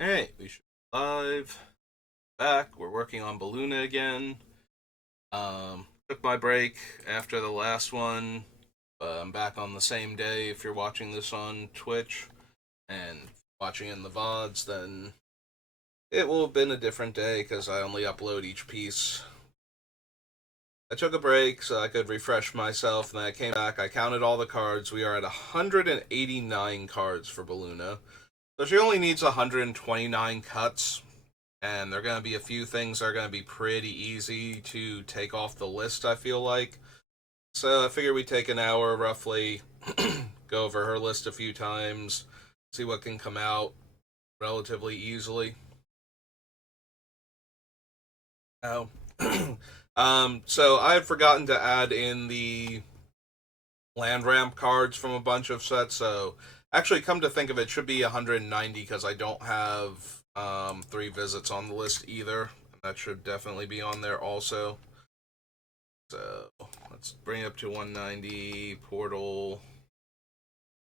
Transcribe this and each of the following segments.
Hey, we should be live. Back. We're working on Beluna again. Took my break after the last one. I'm back on the same day if you're watching this on Twitch and watching in the VODs, then it will have been a different day because I only upload each piece. I took a break so I could refresh myself, and then I came back. I counted all the cards. We are at 189 cards for Beluna. So she only needs 129 cuts, and there are going to be a few things that are going to be pretty easy to take off the list, I feel like. So I figured we'd take an hour roughly, go over her list a few times, see what can come out relatively easily. Oh. So I had forgotten to add in the land ramp cards from a bunch of sets, so actually, come to think of it, should be 190 because I don't have three visits on the list either. That should definitely be on there also. So let's bring it up to 190. Portal,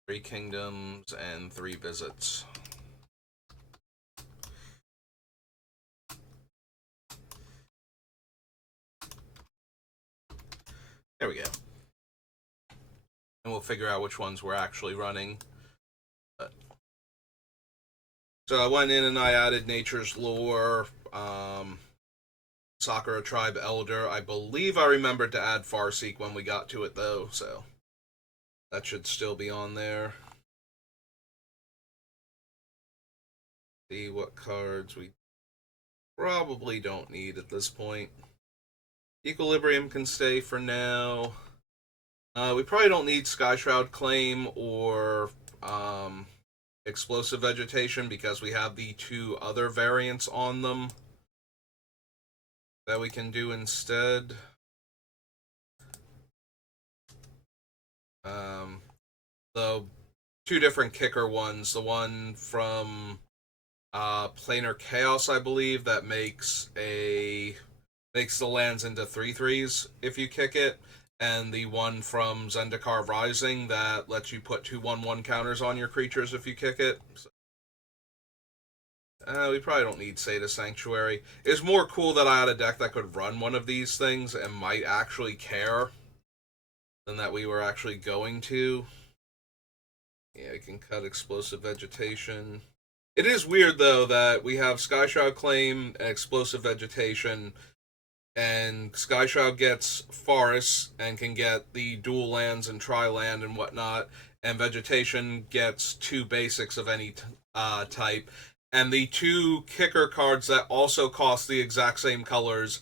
three kingdoms, and three visits. There we go. And we'll figure out which ones we're actually running. So I went in and I added Nature's Lore, Sakura Tribe Elder. I believe I remembered to add Farseek when we got to it though, so that should still be on there. See what cards we probably don't need at this point. Equilibrium can stay for now. We probably don't need Sky Shroud Claim or Explosive Vegetation because we have the two other variants on them that we can do instead. The two different kicker ones. The one from Planar Chaos, I believe, that makes the lands into 3/3s if you kick it, and the one from Zendikar Rising that lets you put 2/1/1 counters on your creatures if you kick it. So, we probably don't need Seda Sanctuary. It's more cool that I had a deck that could run one of these things and might actually care than that we were actually going to. Yeah, I can cut Explosive Vegetation. It is weird, though, that we have Sky Shroud Claim and Explosive Vegetation, and Sky Shroud gets forests and can get the dual lands and tri-land and whatnot, and Vegetation gets two basics of any type. And the two kicker cards that also cost the exact same colors,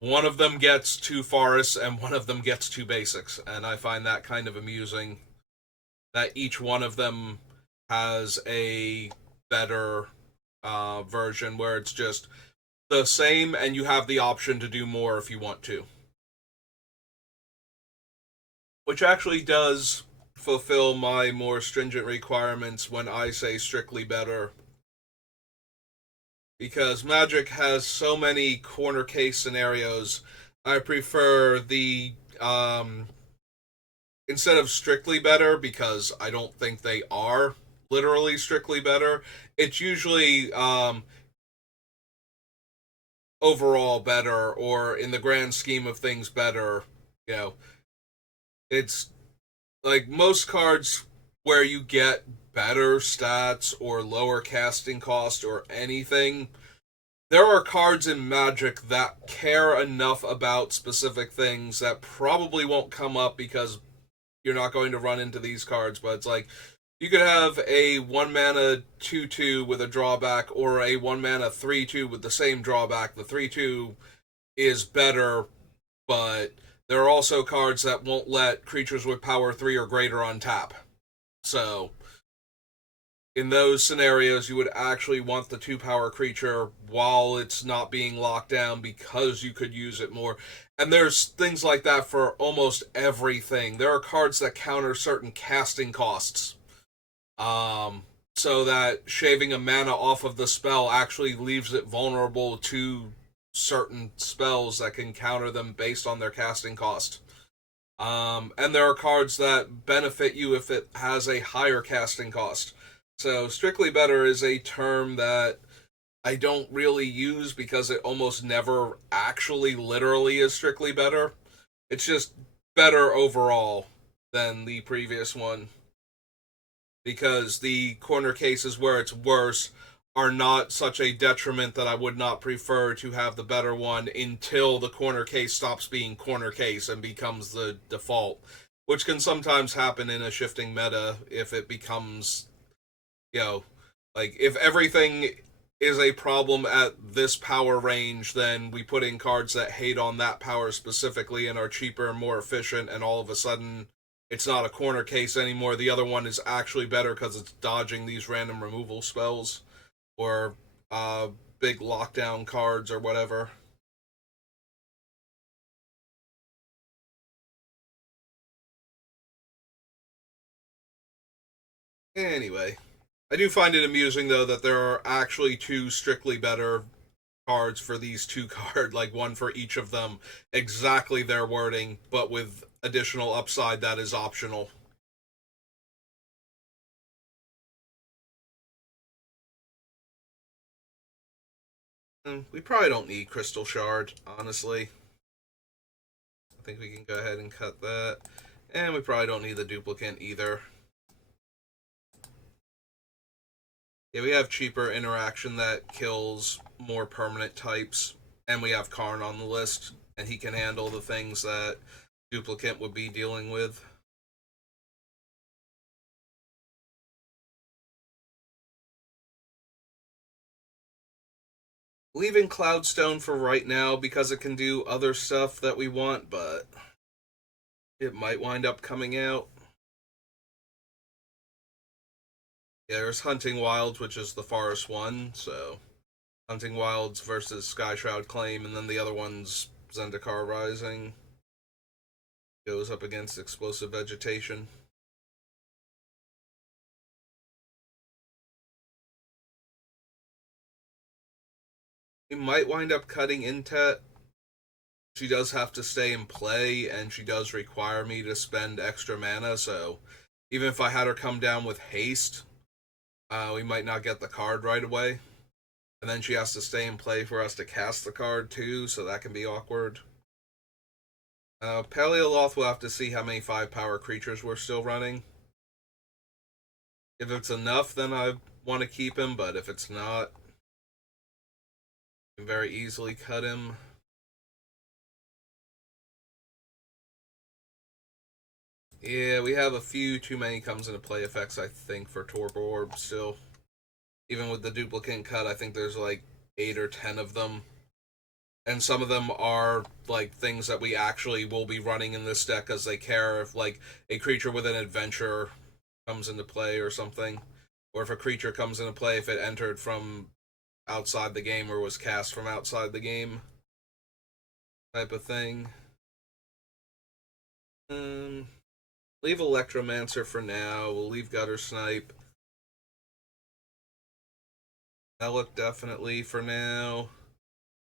one of them gets two forests and one of them gets two basics. And I find that kind of amusing that each one of them has a better version where it's just the same and you have the option to do more if you want to. Which actually does fulfill my more stringent requirements when I say strictly better. Because Magic has so many corner case scenarios, I prefer the instead of strictly better, because I don't think they are literally strictly better. It's usually overall better, or in the grand scheme of things better. You know, it's like most cards where you get better stats or lower casting cost or anything. There are cards in Magic that care enough about specific things that probably won't come up because you're not going to run into these cards, but it's like you could have a 1 mana 2/2 with a drawback or a 1 mana 3/2 with the same drawback. The 3/2 is better, but there are also cards that won't let creatures with power 3 or greater untap. So, in those scenarios, you would actually want the 2 power creature while it's not being locked down because you could use it more. And there's things like that for almost everything. There are cards that counter certain casting costs. So that shaving a mana off of the spell actually leaves it vulnerable to certain spells that can counter them based on their casting cost. And there are cards that benefit you if it has a higher casting cost. So strictly better is a term that I don't really use because it almost never actually literally is strictly better. It's just better overall than the previous one because the corner cases where it's worse are not such a detriment that I would not prefer to have the better one until the corner case stops being corner case and becomes the default, which can sometimes happen in a shifting meta if it becomes, you know, like if everything is a problem at this power range, then we put in cards that hate on that power specifically and are cheaper and more efficient, and all of a sudden it's not a corner case anymore. The other one is actually better because it's dodging these random removal spells or uh, big lockdown cards or whatever. Anyway, I do find it amusing though that there are actually two strictly better cards for these two cards, like one for each of them, exactly their wording, but with additional upside that is optional. We probably don't need Crystal Shard, honestly. I think we can go ahead and cut that. And we probably don't need the duplicate either. Yeah, we have cheaper interaction that kills more permanent types, and we have Karn on the list, and he can handle the things that duplicate would be dealing with. Leaving Cloudstone for right now because it can do other stuff that we want, but it might wind up coming out. Yeah, there's Hunting Wilds, which is the Forest one, so Hunting Wilds versus Sky Shroud Claim, and then the other one's Zendikar Rising. Goes up against Explosive Vegetation. We might wind up cutting Intet. She does have to stay in play, and she does require me to spend extra mana, so even if I had her come down with haste, we might not get the card right away. And then she has to stay in play for us to cast the card too, so that can be awkward. Paleoloth will have to see how many 5 power creatures we're still running. If it's enough, then I want to keep him, but if it's not, I can very easily cut him. Yeah, we have a few too many comes into play effects, I think, for Torpor Orb still. Even with the duplicate cut, I think there's like 8 or 10 of them. And some of them are like things that we actually will be running in this deck as they care if like a creature with an adventure comes into play or something. Or if a creature comes into play if it entered from outside the game or was cast from outside the game type of thing. Um, leave Electromancer for now. We'll leave Gutter Snipe. Relic definitely for now.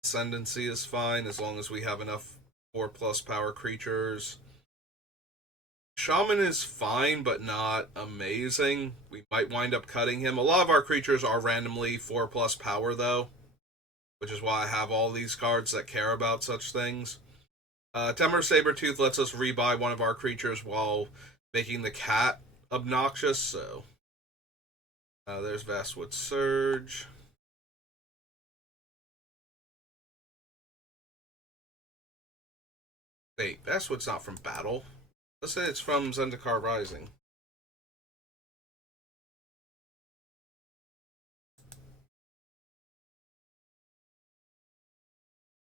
Ascendancy is fine as long as we have enough 4+ power creatures. Shaman is fine, but not amazing. We might wind up cutting him. A lot of our creatures are randomly 4+ power, though, which is why I have all these cards that care about such things. Temur Sabertooth lets us rebuy one of our creatures while making the cat obnoxious, so there's Vastwood Surge. Wait, Vastwood's not from battle. Let's say it's from Zendikar Rising.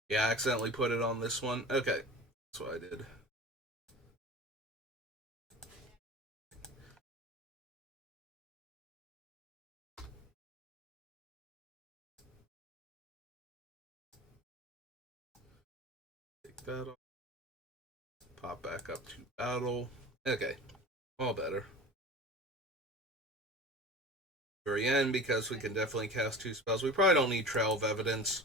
Yeah, I accidentally put it on this one. Okay, that's what I did. Take that off. Pop back up to battle. Okay, all better. Very end because we can definitely cast 2 spells. We probably don't need Trail of Evidence.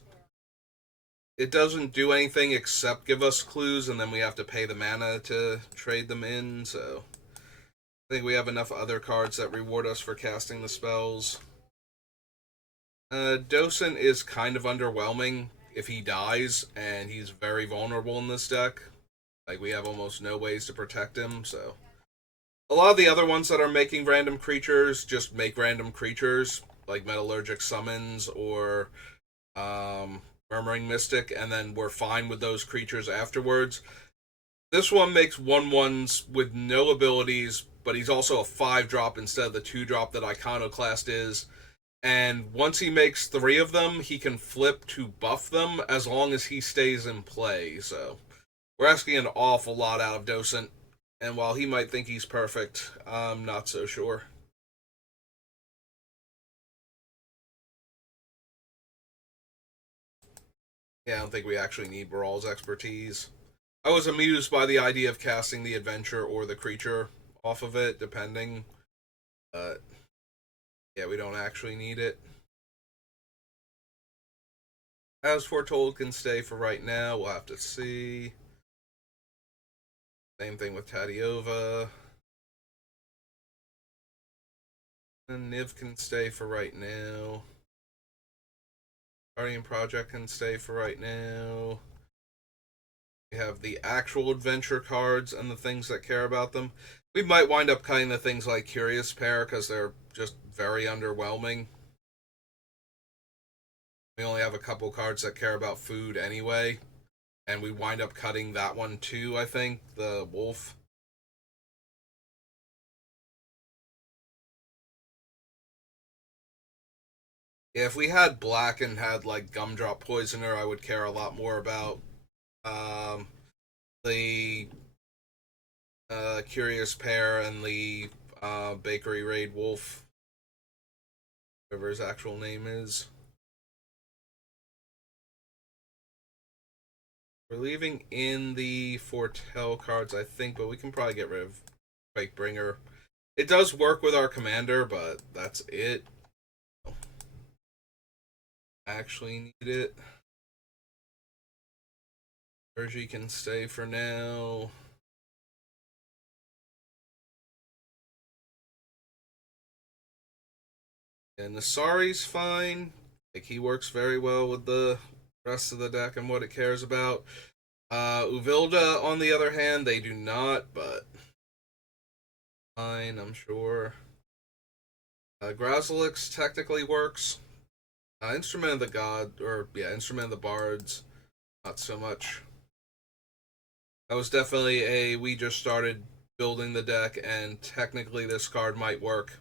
It doesn't do anything except give us clues, and then we have to pay the mana to trade them in, so I think we have enough other cards that reward us for casting the spells. Docent is kind of underwhelming if he dies, and he's very vulnerable in this deck. Like, we have almost no ways to protect him, so. A lot of the other ones that are making random creatures just make random creatures, like Metallurgic Summons or Murmuring Mystic, and then we're fine with those creatures afterwards. This one makes 1/1s with no abilities, but he's also a 5-drop instead of the 2-drop that Iconoclast is. And once he makes 3 of them, he can flip to buff them as long as he stays in play. So we're asking an awful lot out of Docent. And while he might think he's perfect, I'm not so sure. Yeah, I don't think we actually need Brawl's expertise. I was amused by the idea of casting the adventure or the creature off of it, depending. But yeah, we don't actually need it. As Foretold can stay for right now, we'll have to see. Same thing with Tadiova. And Niv can stay for right now. Guardian Project can stay for right now. We have the actual adventure cards and the things that care about them. We might wind up cutting the things like Curious Pair because they're just very underwhelming. We only have a couple cards that care about food anyway. And we wind up cutting that one too, I think. The Wolf. Yeah, if we had black and had like Gumdrop Poisoner, I would care a lot more about um, the Curious Pair and the Bakery Raid Wolf, whatever his actual name is. We're leaving in the Foretell cards, I think, but we can probably get rid of Quake Bringer. It does work with our commander, but that's it. Actually need it. Urgi can stay for now. And Nasari's fine. Like, he works very well with the rest of the deck and what it cares about. Uvilda, on the other hand, they do not, but fine, I'm sure. Grazilix technically works. Instrument of the God, or yeah, Instrument of the Bards, not so much. That was definitely a we just started building the deck, and technically this card might work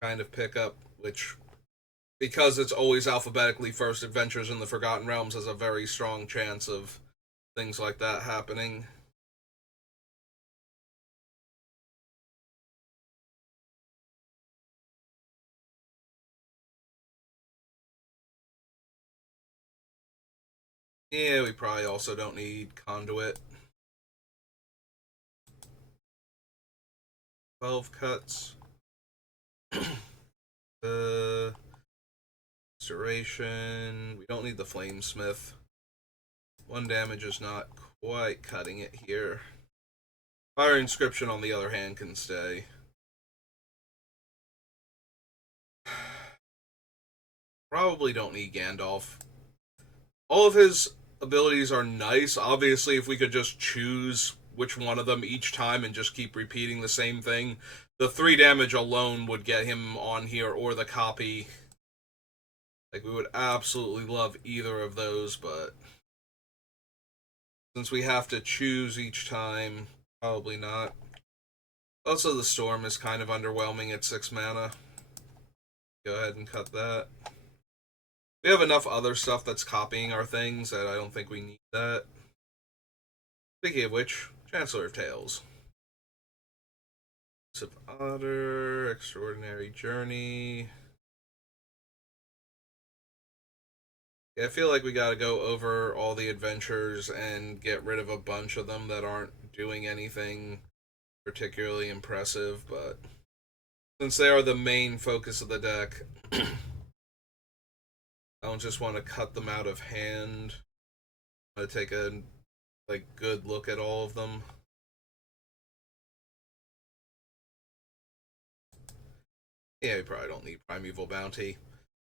kind of pickup, which, because it's always alphabetically first, Adventures in the Forgotten Realms has a very strong chance of things like that happening. Yeah, we probably also don't need Conduit. 12 cuts. The Restoration. We don't need the Flamesmith. 1 damage is not quite cutting it here. Fire Inscription, on the other hand, can stay. Probably don't need Gandalf. All of his abilities are nice. Obviously, if we could just choose which one of them each time and just keep repeating the same thing, the 3 damage alone would get him on here, or the copy. Like, we would absolutely love either of those, but since we have to choose each time, probably not. Also, the Storm is kind of underwhelming at 6 mana. Go ahead and cut that. We have enough other stuff that's copying our things that I don't think we need that. Speaking of which, Chancellor of Tales. Of Otter, Extraordinary Journey. Yeah, I feel like we gotta go over all the adventures and get rid of a bunch of them that aren't doing anything particularly impressive, but since they are the main focus of the deck, I don't just want to cut them out of hand. I'm gonna take a good look at all of them. Yeah, we probably don't need Primeval Bounty.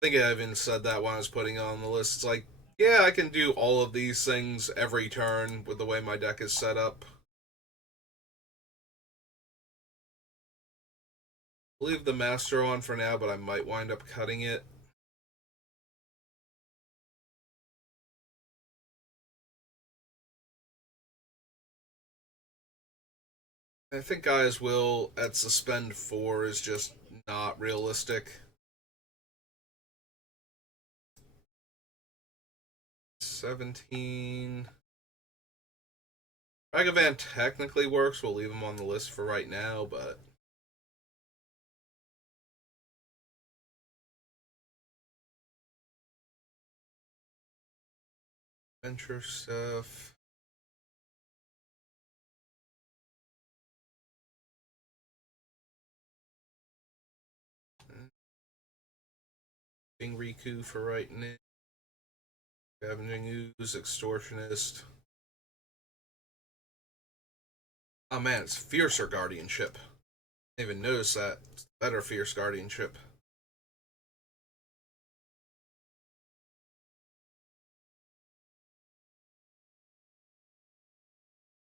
I think I even said that when I was putting it on the list. It's like, yeah, I can do all of these things every turn with the way my deck is set up. Leave the master on for now, but I might wind up cutting it. I think guys will at suspend 4 is just not realistic. 17. Ragavan technically works. We'll leave him on the list for right now, but venture stuff. Being Riku for right now. Scavenging Ooze, Extortionist. Oh man, it's Fiercer Guardianship. I didn't even notice that. It's better Fierce Guardianship.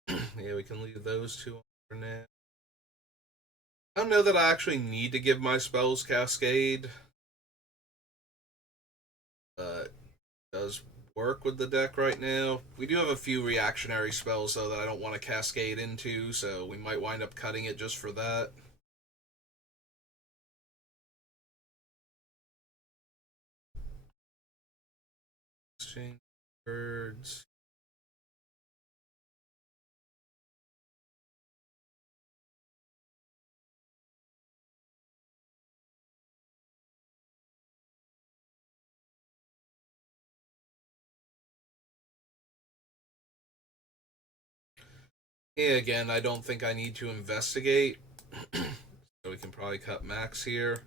Yeah, we can leave those two on for now. I don't know that I actually need to give my spells Cascade. But it does work with the deck right now. We do have a few reactionary spells, though, that I don't want to Cascade into, so we might wind up cutting it just for that. Exchange birds. Yeah, again, I don't think I need to investigate. So we can probably cut Max here.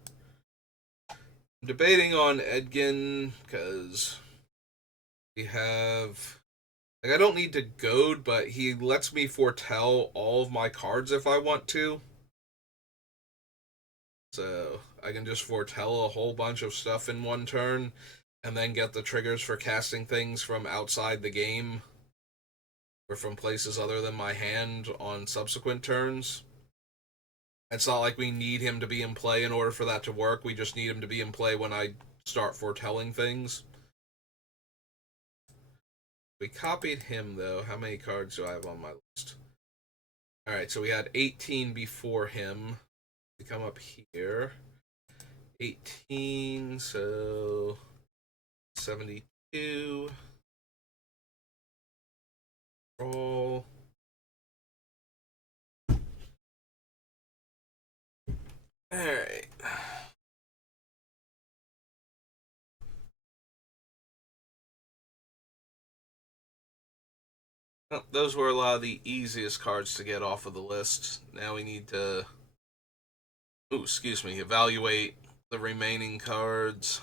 I'm debating on Edgin because we have. Like, I don't need to goad, but he lets me foretell all of my cards if I want to. So I can just foretell a whole bunch of stuff in one turn and then get the triggers for casting things from outside the game or from places other than my hand on subsequent turns. It's not like we need him to be in play in order for that to work. We just need him to be in play when I start foretelling things. We copied him, though. How many cards do I have on my list? Alright, so we had 18 before him. We come up here. 18, so 72. Roll. Alright. Well, those were a lot of the easiest cards to get off of the list. Now we need to, ooh, excuse me, evaluate the remaining cards.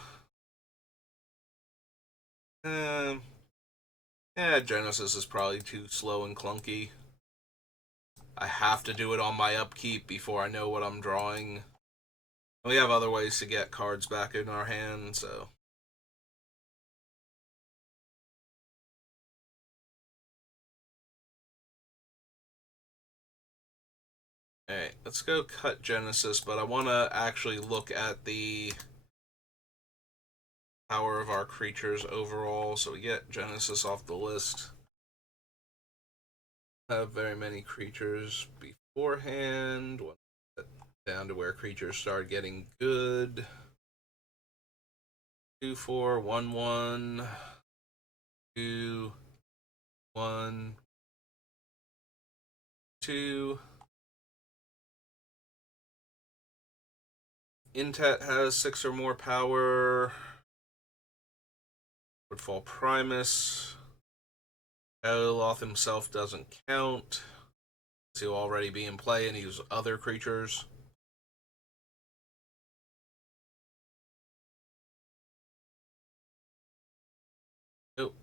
Um, yeah, Genesis is probably too slow and clunky. I have to do it on my upkeep before I know what I'm drawing. We have other ways to get cards back in our hand, so. Alright, let's go cut Genesis, but I want to actually look at the power of our creatures overall, so we get Genesis off the list. Have very many creatures beforehand. Down to where creatures start getting good. 2, 4, 1, 1, 2, 1, 2. Intet has 6 or more power. Woodfall Primus. Eloloth himself doesn't count. He'll already be in play and use other creatures. Nope.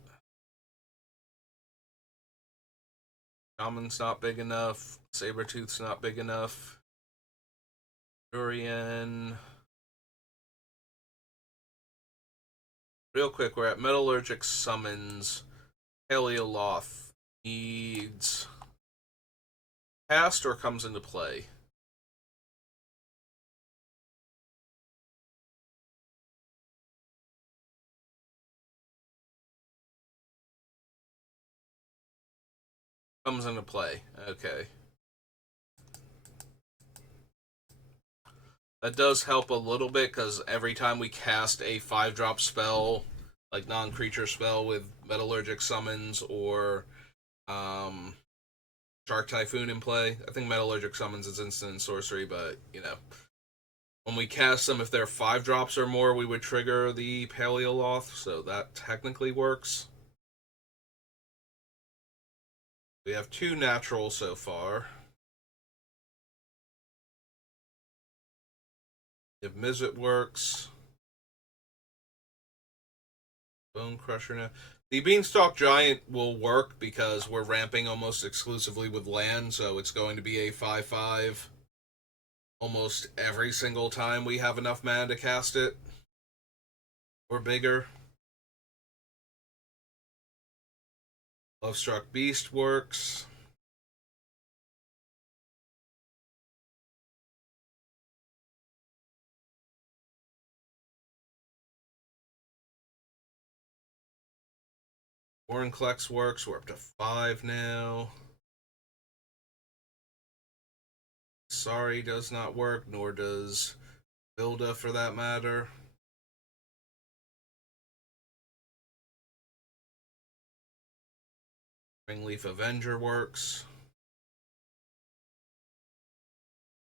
Shaman's not big enough. Sabretooth's not big enough. Durian. Real quick, we're at Metallurgic Summons. Paleoloth needs cast or comes into play. Comes into play. Okay. That does help a little bit because every time we cast a 5-drop spell, like non-creature spell with Metallurgic Summons or Shark Typhoon in play. I think Metallurgic Summons is instant and sorcery, but when we cast them, if they're 5-drops or more, we would trigger the Paleoloth, so that technically works. We have 2 natural so far. If Mizzet works, Bone Crusher now. The Beanstalk Giant will work because we're ramping almost exclusively with land, so it's going to be a 5/5 almost every single time we have enough mana to cast it. Or bigger. Lovestruck Beast works. Warrenclex works. We're up to 5 now. Sorry does not work, nor does Builda for that matter. Ringleaf Avenger works.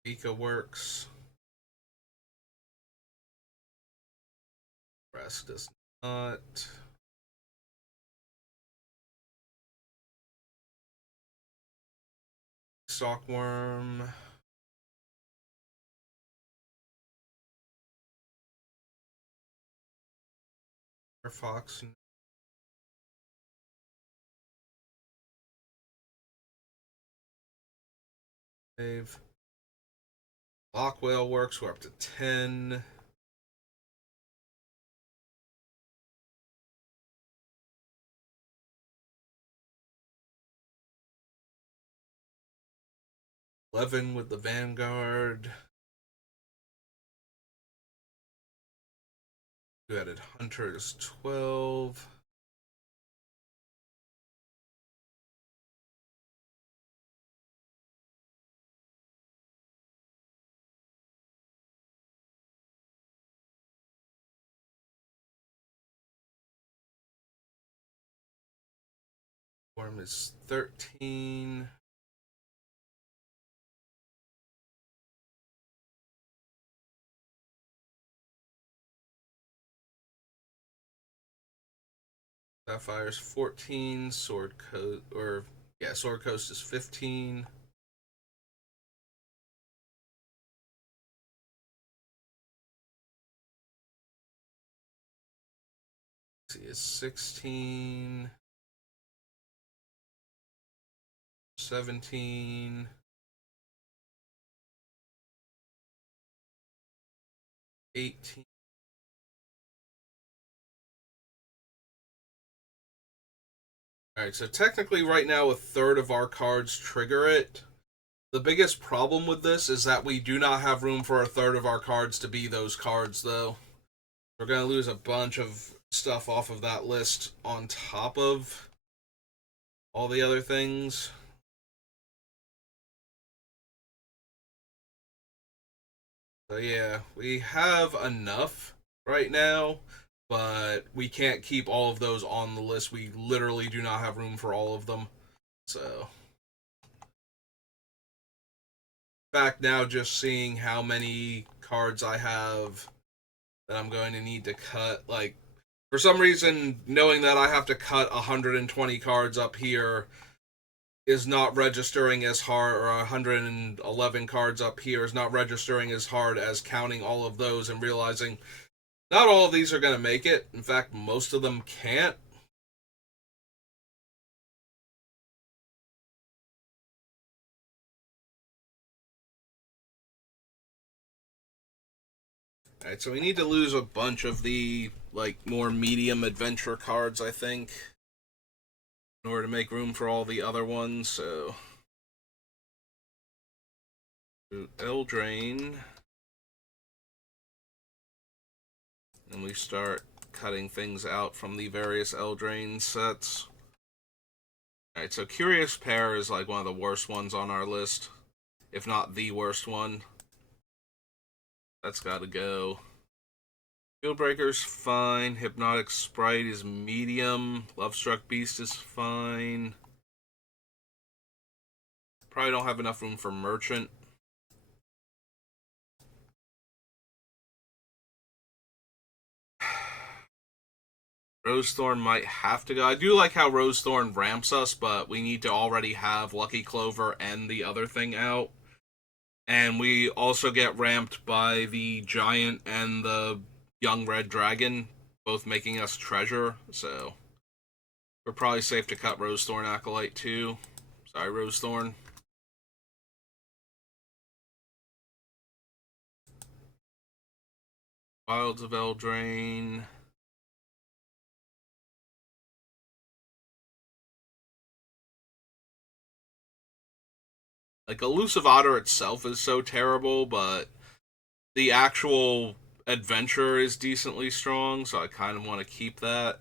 Pika works. Rest does not. Stockworm. Fox. Save. Lock Whale works. We're up to 10. $11 with the Vanguard. Two-headed Hunter is 12. Worm is 13. Sapphire's 14. Sword Coast is 15. Is 16. 17. 18. Alright, so technically right now a third of our cards trigger it. The biggest problem with this is that we do not have room for a third of our cards to be those cards, though. We're going to lose a bunch of stuff off of that list on top of all the other things. So yeah, we have enough right now, but we can't keep all of those on the list. We literally do not have room for all of them. So, in fact, now just seeing how many cards I have that I'm going to need to cut, like, for some reason, knowing that I have to cut 120 cards up here is not registering as hard, or 111 cards up here is not registering as hard as counting all of those and realizing not all of these are going to make it. In fact, most of them can't. Alright, so we need to lose a bunch of the like more medium adventure cards, I think, in order to make room for all the other ones. So Eldraine, and we start cutting things out from the various Eldraine sets. Alright, so Curious Pair is like one of the worst ones on our list, if not the worst one. That's gotta go. Fieldbreaker's fine. Hypnotic Sprite is medium. Lovestruck Beast is fine. Probably don't have enough room for Merchant. Rosethorn might have to go. I do like how Rosethorn ramps us, but we need to already have Lucky Clover and the other thing out. And we also get ramped by the Giant and the Young Red Dragon, both making us treasure, so we're probably safe to cut Rosethorn Acolyte too. Sorry, Rosethorn. Wilds of Eldraine. Like, Elusive Otter itself is so terrible, but the actual adventure is decently strong, so I kind of want to keep that.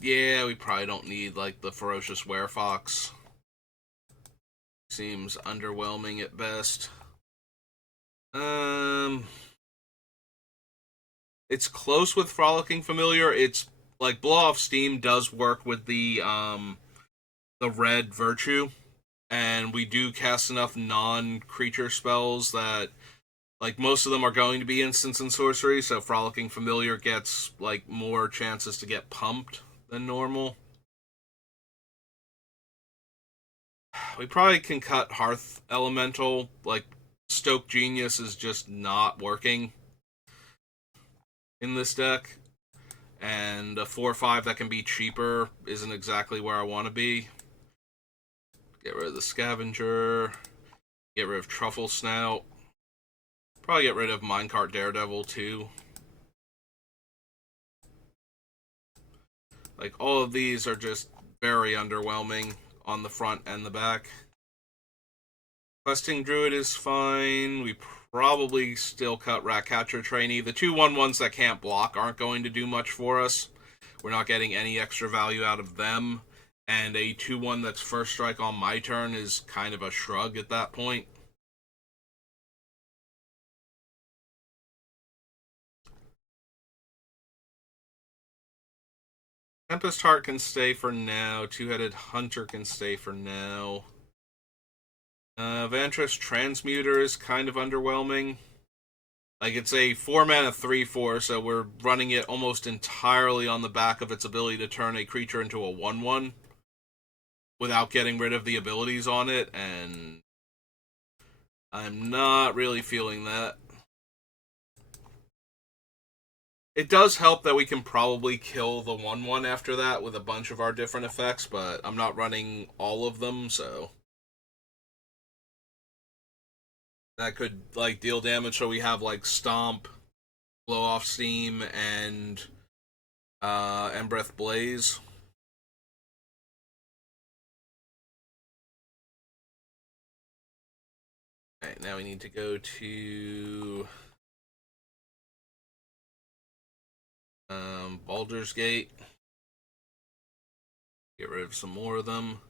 Yeah, we probably don't need, like, the Ferocious Werefox. Seems underwhelming at best. It's close with Frolicking Familiar. It's like Blow Off Steam does work with the red Virtue, and we do cast enough non-creature spells that like most of them are going to be instants and sorcery, so Frolicking Familiar gets like more chances to get pumped than normal. We probably can cut Hearth Elemental. Like, Stoke Genius is just not working in this deck, and a 4/5 that can be cheaper isn't exactly where I want to be. Get rid of the Scavenger. Get rid of Truffle Snout. Probably get rid of Minecart Daredevil too. Like, all of these are just very underwhelming on the front and the back. Questing Druid is fine. We probably still cut Ratcatcher Trainee. The 2/1/1s that can't block aren't going to do much for us. We're not getting any extra value out of them. And a 2/1 that's first strike on my turn is kind of a shrug at that point. Tempest Heart can stay for now. Two-Headed Hunter can stay for now. Vantress Transmuter is kind of underwhelming. Like, it's a 4-mana 3/4, so we're running it almost entirely on the back of its ability to turn a creature into a 1/1 without getting rid of the abilities on it, and I'm not really feeling that. It does help that we can probably kill the 1/1 after that with a bunch of our different effects, but I'm not running all of them, so that could like deal damage. So we have like Stomp, Blow Off Steam, and Embereth Blaze. Alright, now we need to go to Baldur's Gate. Get rid of some more of them.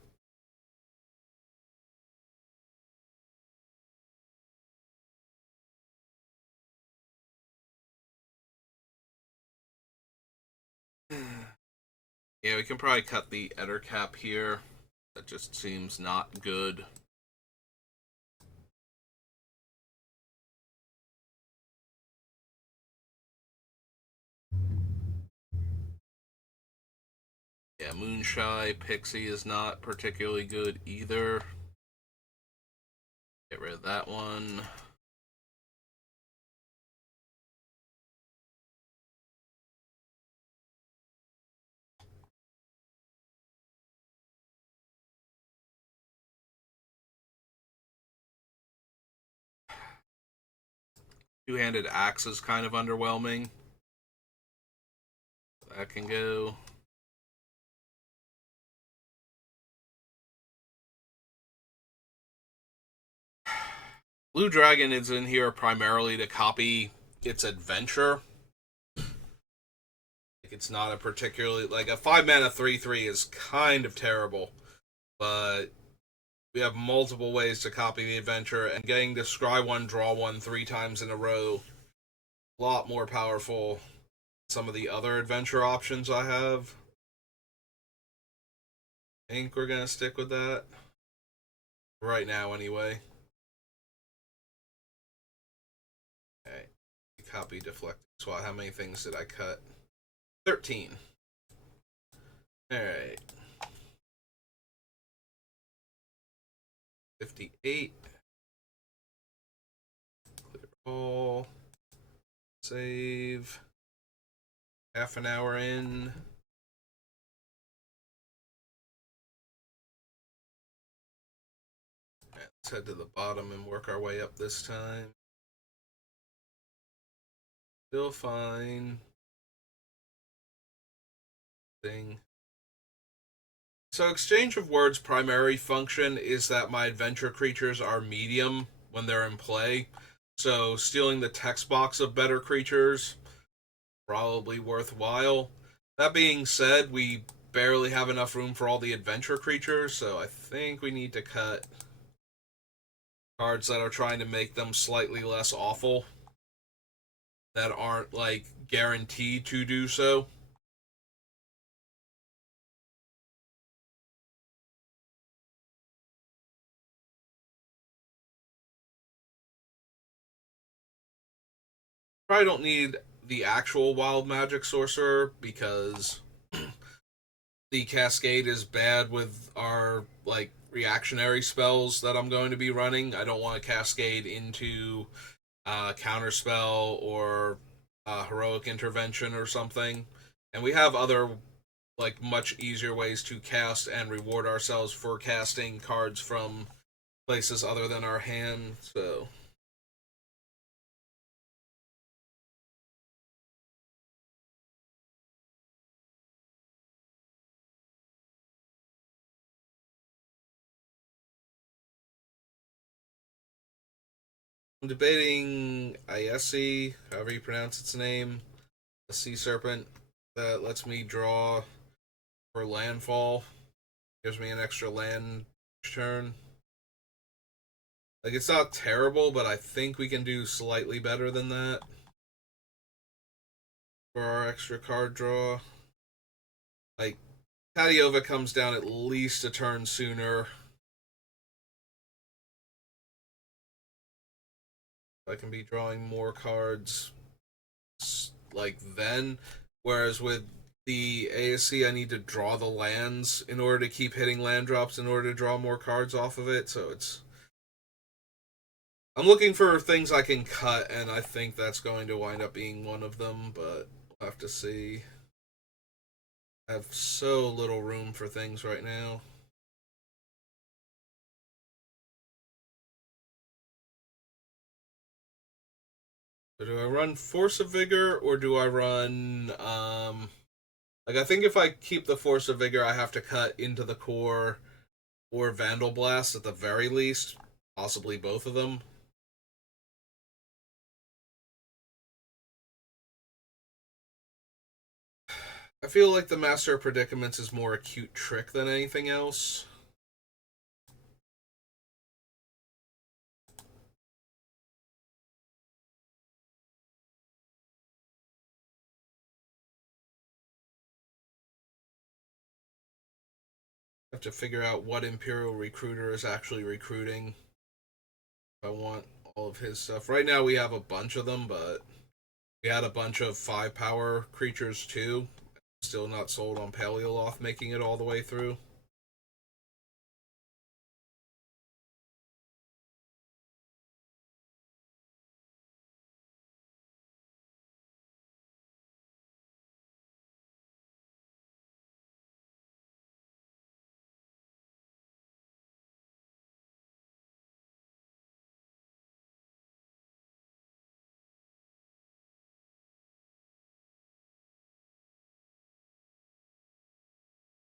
Yeah, we can probably cut the Ettercap here. That just seems not good. Yeah, Moonshy Pixie is not particularly good either. Get rid of that one. Two-handed axe is kind of underwhelming. That can go. Blue Dragon is in here primarily to copy its adventure. It's not a particularly like a 5 mana 3/3 is kind of terrible, but we have multiple ways to copy the adventure, and getting to scry one, draw one 3 times in a row, a lot more powerful than some of the other adventure options I have. I think we're gonna stick with that right now, anyway. Okay, copy deflect. SWAT. How many things did I cut? 13. All right. 58. Clear all. Save. Half an hour in. Let's head to the bottom and work our way up this time. Still fine. Thing. So Exchange of Words' primary function is that my adventure creatures are medium when they're in play. So stealing the text box of better creatures, probably worthwhile. That being said, we barely have enough room for all the adventure creatures, so I think we need to cut cards that are trying to make them slightly less awful, that aren't like guaranteed to do so. Probably don't need the actual wild magic sorcerer because the cascade is bad with our like reactionary spells that I'm going to be running. I don't want to cascade into counterspell or heroic intervention or something. And we have other like much easier ways to cast and reward ourselves for casting cards from places other than our hand. So I'm debating Ayesi, however you pronounce its name, a sea serpent that lets me draw for landfall. Gives me an extra land turn. Like, it's not terrible, but I think we can do slightly better than that for our extra card draw. Like, Tadiova comes down at least a turn sooner. I can be drawing more cards like then. Whereas with the ASC, I need to draw the lands in order to keep hitting land drops in order to draw more cards off of it. So it's. I'm looking for things I can cut, and I think that's going to wind up being one of them, but we'll have to see. I have so little room for things right now. So do I run Force of Vigor or do I run like I think if I keep the Force of Vigor I have to cut into the core or Vandal Blast at the very least, possibly both of them. I feel like the Master of Predicaments is more a cute trick than anything else. I have to figure out what Imperial Recruiter is actually recruiting. If I want all of his stuff. Right now we have a bunch of them, but we had a bunch of 5-power creatures too. Still not sold on Paleoloth making it all the way through.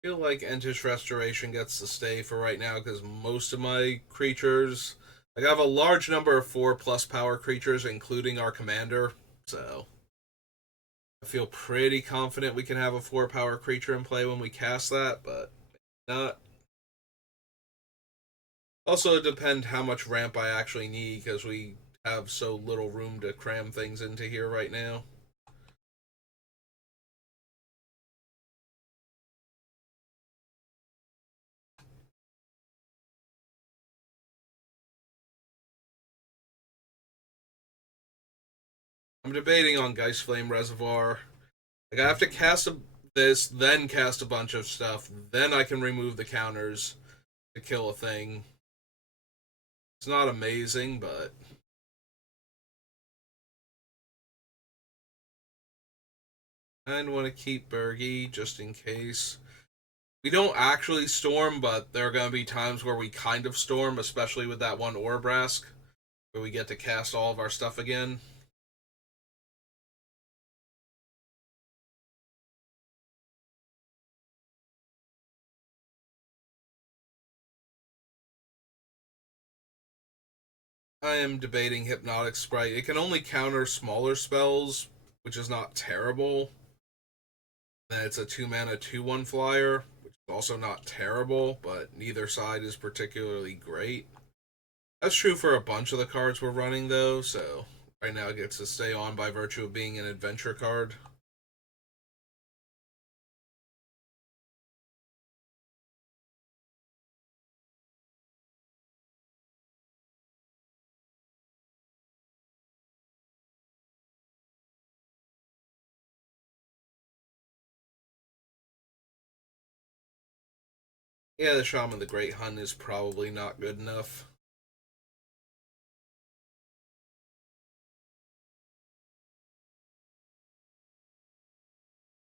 feel like Entish Restoration gets to stay for right now because most of my creatures, like I have a large number of 4+ power creatures, including our commander. So I feel pretty confident we can have a 4 power creature in play when we cast that, but not. Also, it depends how much ramp I actually need because we have so little room to cram things into here right now. I'm debating on Geist Flame Reservoir. Like I have to cast this, then cast a bunch of stuff, then I can remove the counters to kill a thing. It's not amazing, but I want to keep Bergie just in case. We don't actually storm, but there are going to be times where we kind of storm, especially with that one Orbrask, where we get to cast all of our stuff again. I am debating Hypnotic Sprite. It can only counter smaller spells, which is not terrible. And it's a 2 mana 2/1 flyer, which is also not terrible, but neither side is particularly great. That's true for a bunch of the cards we're running, though, so right now it gets to stay on by virtue of being an adventure card. Yeah, the Shaman the Great Hun is probably not good enough.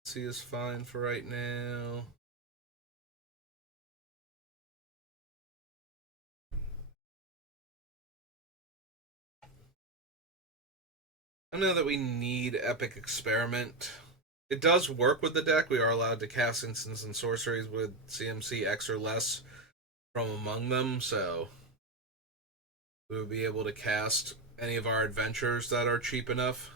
C is fine for right now. I know that we need Epic Experiment. It does work with the deck. We are allowed to cast instants and sorceries with CMC X or less from among them, so we would be able to cast any of our adventures that are cheap enough.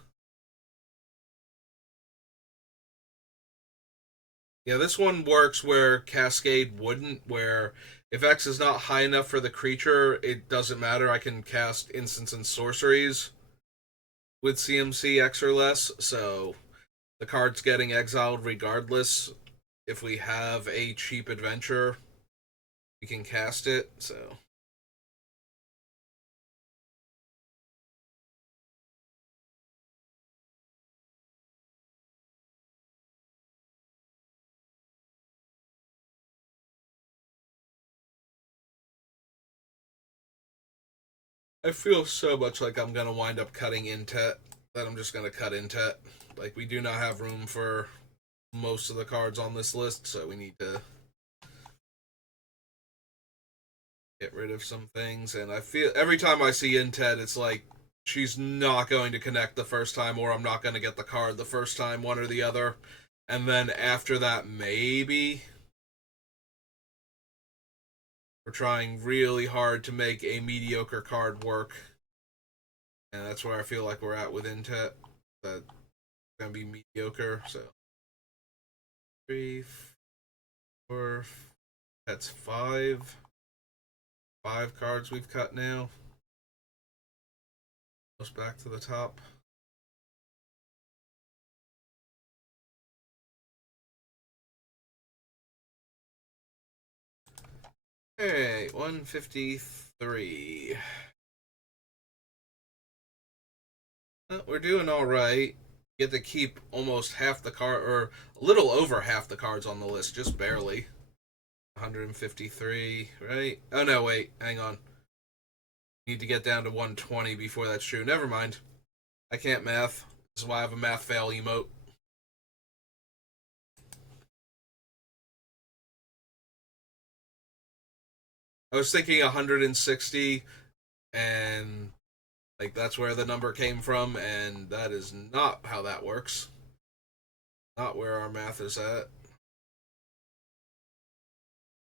Yeah, this one works where Cascade wouldn't, where if X is not high enough for the creature, it doesn't matter. I can cast instants and sorceries with CMC X or less, so the card's getting exiled regardless. If we have a cheap adventure, we can cast it, so. I feel so much like I'm gonna wind up cutting Intet that I'm just gonna cut Intet. Like, we do not have room for most of the cards on this list, so we need to get rid of some things. And I feel every time I see Intet, it's like she's not going to connect the first time, or I'm not going to get the card the first time, one or the other. And then after that, maybe. We're trying really hard to make a mediocre card work. And that's where I feel like we're at with Intet. That's going to be mediocre, so. 3, 4, that's 5. 5 cards we've cut now. Goes back to the top. Alright, 153. We're doing alright. Get to keep almost half the card, or a little over half the cards on the list, just barely. 153, right? Oh no, wait, hang on. Need to get down to 120 before that's true. Never mind. I can't math. This is why I have a math fail emote. I was thinking 160, and like that's where the number came from, and that is not how that works. Not where our math is at.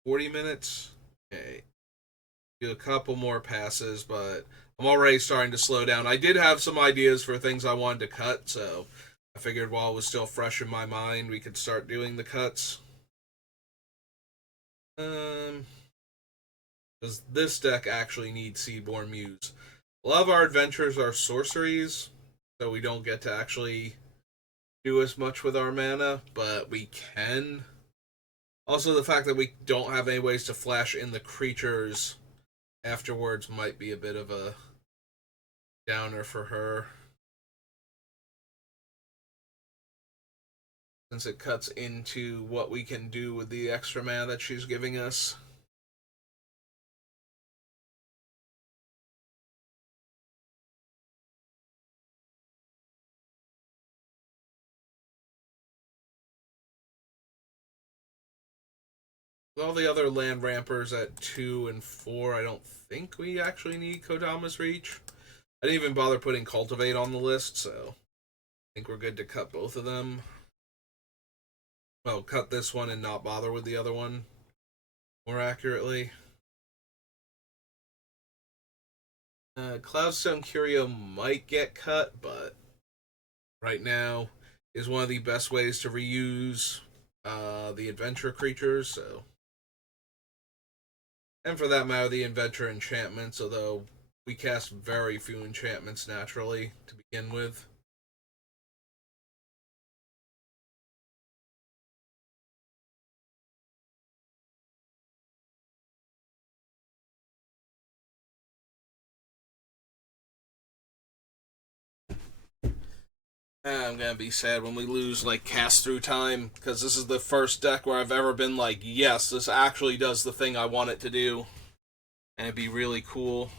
40 minutes. Okay. Do a couple more passes, but I'm already starting to slow down. I did have some ideas for things I wanted to cut, so I figured while it was still fresh in my mind, we could start doing the cuts. Um, does this deck actually need Seaborn Muse? A lot of our adventures are sorceries, so we don't get to actually do as much with our mana, but we can. Also, the fact that we don't have any ways to flash in the creatures afterwards might be a bit of a downer for her, since it cuts into what we can do with the extra mana that she's giving us. With all the other land rampers at 2 and 4, I don't think we actually need Kodama's Reach. I didn't even bother putting Cultivate on the list, so I think we're good to cut both of them. Well, cut this one and not bother with the other one, more accurately. Cloudstone Curio might get cut, but right now is one of the best ways to reuse the adventure creatures, so. And for that matter, the adventure enchantments, although we cast very few enchantments naturally to begin with. I'm gonna be sad when we lose like cast through time, because this is the first deck where I've ever been like, yes, this actually does the thing I want it to do, and it'd be really cool.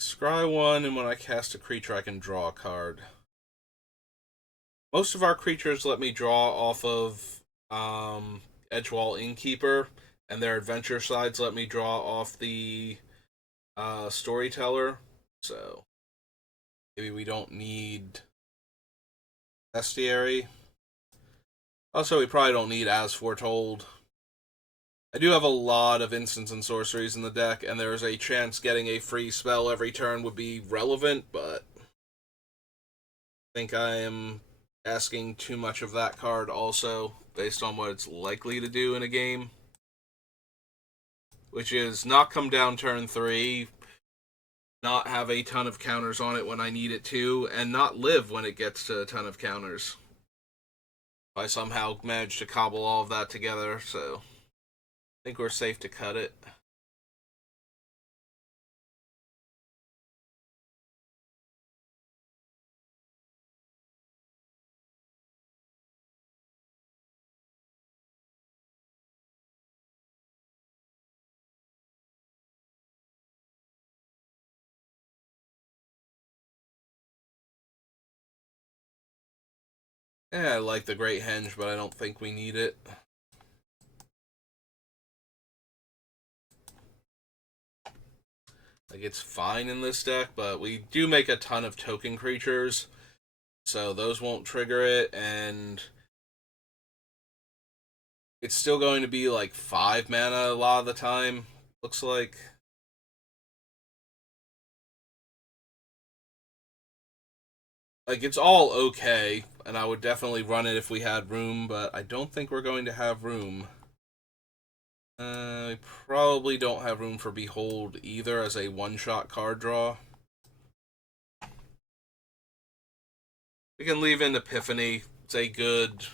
Scry one, and when I cast a creature, I can draw a card. Most of our creatures let me draw off of Edgewall Innkeeper, and their adventure sides let me draw off the Storyteller. So maybe we don't need Bestiary. Also, we probably don't need As Foretold. I do have a lot of instants and sorceries in the deck, and there is a chance getting a free spell every turn would be relevant, but I think I am asking too much of that card also, based on what it's likely to do in a game. Which is not come down turn 3, not have a ton of counters on it when I need it to, and not live when it gets to a ton of counters. I somehow managed to cobble all of that together, so I think we're safe to cut it. Yeah, I like the Great Henge, but I don't think we need it. Like, it's fine in this deck, but we do make a ton of token creatures, so those won't trigger it, and it's still going to be like 5 mana a lot of the time, looks like. Like, it's all okay, and I would definitely run it if we had room, but I don't think we're going to have room. We probably don't have room for Behold either as a one-shot card draw. We can leave in Epiphany. It's a good,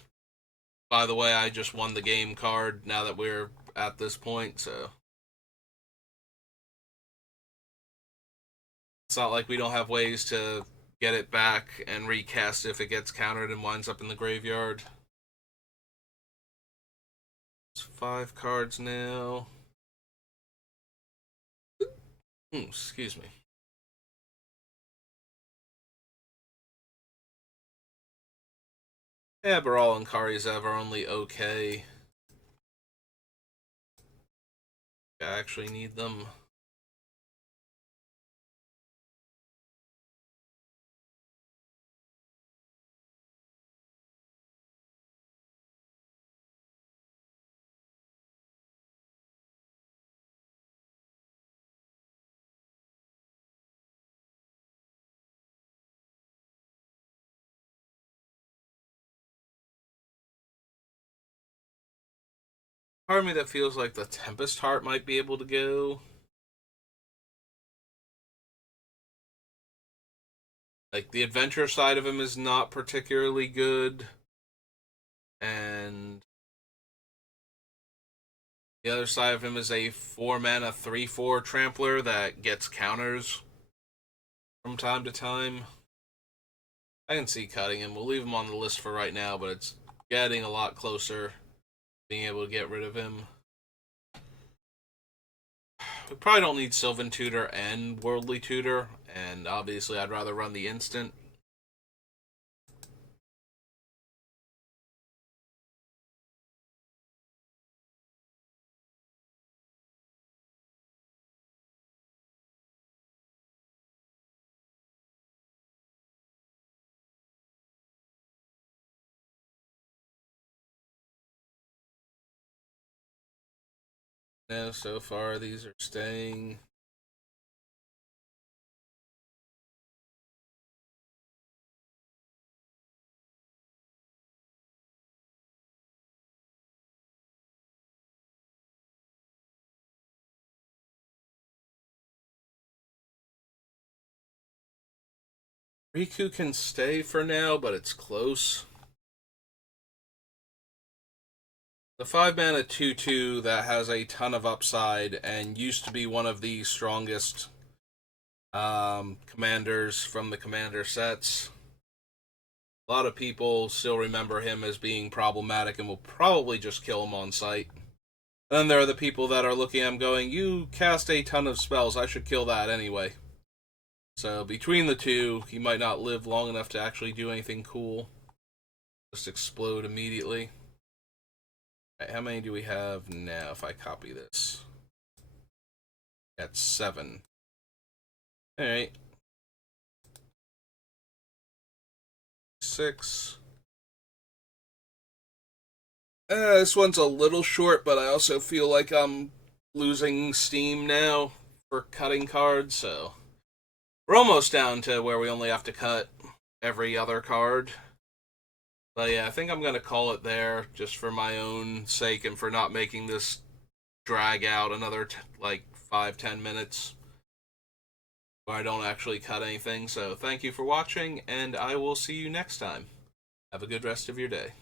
by the way, I just won the game card now that we're at this point, so. It's not like we don't have ways to get it back and recast if it gets countered and winds up in the graveyard. It's 5 cards now. Excuse me. Yeah, Baral and Karizev are only okay. I actually need them. Part of me that feels like the Tempest Heart might be able to go. Like, the adventure side of him is not particularly good. And the other side of him is a 4 mana 3/4 trampler that gets counters from time to time. I can see cutting him. We'll leave him on the list for right now, but it's getting a lot closer being able to get rid of him. We probably don't need Sylvan Tutor and Worldly Tutor, and obviously I'd rather run the instant. Now, so far, these are staying. Riku can stay for now, but it's close. The 5 mana 2/2 that has a ton of upside and used to be one of the strongest commanders from the commander sets. A lot of people still remember him as being problematic and will probably just kill him on sight. And then there are the people that are looking at him going, you cast a ton of spells, I should kill that anyway. So between the two, he might not live long enough to actually do anything cool. Just explode immediately. Right, how many do we have now if I copy this? That's 7. Alright. 6. This one's a little short, but I also feel like I'm losing steam now for cutting cards, so we're almost down to where we only have to cut every other card. But yeah, I think I'm going to call it there just for my own sake and for not making this drag out another like 5-10 minutes where I don't actually cut anything. So thank you for watching, and I will see you next time. Have a good rest of your day.